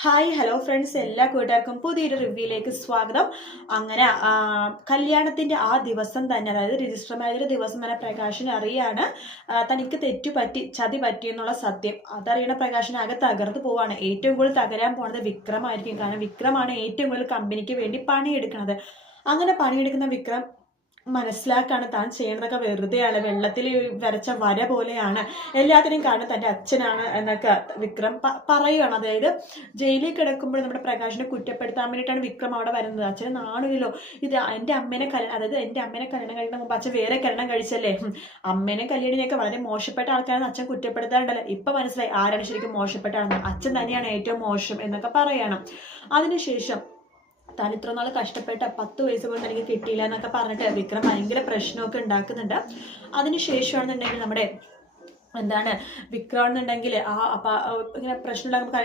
Hi hello friends എല്ലാ കൂട്ടുകാർക്കും പുതിയൊരു റിവ്യൂയിലേക്ക് സ്വാഗതം. അങ്ങനെ കല്യാണത്തിന്റെ ആ ദിവസം തന്നെ അതായത് രജിസ്റ്റർ മാരേജിന്റെ ദിവസം തന്നെ പ്രകാശിന് അറിയാണ്. തനിക്ക് തെറ്റു പറ്റി ചതി പറ്റി എന്നുള്ള സത്യം. അതറിയണ പ്രകാശിന് ആകെ തകർന്നു പോവാണ്. ഏറ്റവും കൂടുതൽ തകരാൻ പോണത് വിക്രമായിരിക്കും. കാരണം വിക്രമാണ് ഏറ്റവും കൂടുതൽ കമ്പനിക്ക് വേണ്ടി പണിയെടുക്കുന്നത് അങ്ങനെ പണിയെടുക്കുന്ന വിക്രം മനസ്സിലാക്കാണ് താൻ ചെയ്യുന്നതൊക്കെ വെറുതെയാണ്. വെള്ളത്തിൽ വരച്ച വര പോലെയാണ്. എല്ലാത്തിനും കാരണം തന്റെ അച്ഛനാണ് എന്നൊക്കെ വിക്രം പറയുകയാണ് അതായത് ജയിലിൽ കിടക്കുമ്പോൾ നമ്മുടെ പ്രകാശിനെ കുറ്റപ്പെടുത്താൻ വേണ്ടിയിട്ടാണ് വിക്രം അവിടെ വരുന്നത്. അച്ഛനെ നാണില്ലല്ലോ ഇത് എന്റെ അമ്മേനെ കല്യാണം അതായത് എന്റെ അമ്മേനെ കല്യാണം കഴിക്കുന്ന മുമ്പ് അച്ഛൻ വേറെ കല്യാണം കഴിച്ചല്ലേ? അമ്മേനെ കല്യാണിനെയൊക്കെ വളരെ മോശപ്പെട്ട ആൾക്കാരെന്ന് അച്ഛൻ കുറ്റപ്പെടുത്താറുണ്ടല്ലോ. ഇപ്പം മനസ്സിലായി ആരാണ് ശരിക്കും മോശപ്പെട്ട ആളെന്ന്. അച്ഛൻ തന്നെയാണ് ഏറ്റവും മോശം എന്നൊക്കെ പറയണം. അതിനുശേഷം താൻ ഇത്ര നാൾ കഷ്ടപ്പെട്ട പത്ത് വയസ്സ് പോലും തനിക്ക് കിട്ടിയില്ല എന്നൊക്കെ പറഞ്ഞിട്ട് വിക്രം ഭയങ്കര പ്രശ്നമൊക്കെ ഉണ്ടാക്കുന്നുണ്ട്. അതിനുശേഷമാണെന്നുണ്ടെങ്കിൽ നമ്മുടെ എന്താണ് വിൽക്കുകയാണെന്നുണ്ടെങ്കിൽ ആ അപ്പം ഇങ്ങനെ പ്രശ്നമുണ്ടാകുമ്പോൾ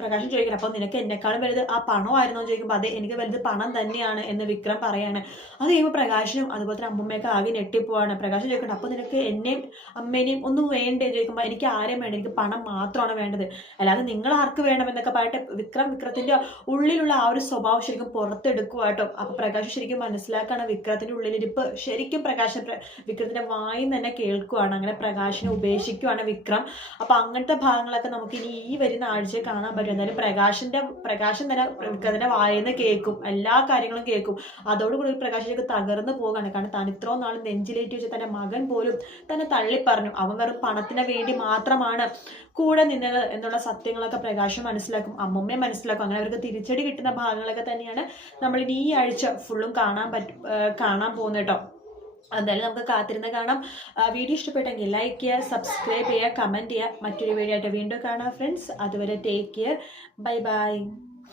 പ്രകാശം ചോദിക്കണം അപ്പൊ നിനക്ക് എന്നെക്കാളും വലുത് ആ പണമായിരുന്നോ? ചോദിക്കുമ്പോൾ അതെ എനിക്ക് വലുത് പണം തന്നെയാണ് എന്ന് വിക്രം പറയാണ്. അത് കഴിയുമ്പോൾ പ്രകാശനും അതുപോലെ തന്നെ അമ്മമ്മയൊക്കെ ആകെ ഞെട്ടിപ്പോവാണ്. പ്രകാശം ചോദിക്കണം അപ്പൊ നിനക്ക് എന്നെയും അമ്മേനെയും ഒന്നും വേണ്ടേ? ചോദിക്കുമ്പോൾ എനിക്ക് ആരെയും വേണ്ട എനിക്ക് പണം മാത്രമാണ് വേണ്ടത്. അല്ലാതെ നിങ്ങൾ ആർക്ക് വേണമെന്നൊക്കെ പറഞ്ഞിട്ട് വിക്രം വിക്രത്തിന്റെ ഉള്ളിലുള്ള ആ ഒരു സ്വഭാവം ശരിക്കും പുറത്തെടുക്കുവാട്ടോ അപ്പൊ പ്രകാശ് ശരിക്കും മനസ്സിലാക്കുകയാണ് വിക്രത്തിന്റെ ഉള്ളിലിരിപ്പ്. ശരിക്കും പ്രകാശം വിക്രത്തിന്റെ വായിൽ തന്നെ കേൾക്കുവാണ്. അങ്ങനെ പ്രകാശിനെ ഉപേക്ഷിക്കുവാണ് വിക്രം. അപ്പൊ അങ്ങനത്തെ ഭാഗങ്ങളൊക്കെ നമുക്ക് ഇനി ഈ വരുന്ന ആഴ്ച കാണാൻ പറ്റും. എന്തായാലും പ്രകാശിന്റെ പ്രകാശൻ തന്നെ വിക്രത്തിന്റെ വായന കേൾക്കും. എല്ലാ കാര്യങ്ങളും കേൾക്കും. അതോടുകൂടി പ്രകാശിലേക്ക് തകർന്നു പോകാണ് കാരണം താൻ ഇത്രയും നാൾ നെഞ്ചിലേറ്റ് വെച്ച തന്റെ മകൻ പോലും തന്നെ തള്ളിപ്പറഞ്ഞു. അവൻ വെറും പണത്തിന് വേണ്ടി മാത്രമാണ് കൂടെ നിന്നത് എന്നുള്ള സത്യങ്ങളൊക്കെ പ്രകാശം മനസ്സിലാക്കും. അമ്മമ്മയെ മനസ്സിലാക്കും. അങ്ങനെ അവർക്ക് തിരിച്ചടി കിട്ടുന്ന ഭാഗങ്ങളൊക്കെ തന്നെയാണ് നമ്മൾ ഇനി ഈ ആഴ്ച ഫുള്ളും കാണാൻ പറ്റും കാണാൻ പോകുന്നത് കേട്ടോ. എന്തായാലും നമുക്ക് കാത്തിരുന്ന് കാണാം. വീഡിയോ ഇഷ്ടപ്പെട്ടെങ്കിൽ ലൈക്ക് ചെയ്യുക സബ്സ്ക്രൈബ് ചെയ്യുക കമന്റ് ചെയ്യുക. മറ്റൊരു വീഡിയോ ആയിട്ട് വീണ്ടും കാണാം ഫ്രണ്ട്സ് അതുവരെ ടേക്ക് കെയർ ബൈ ബൈ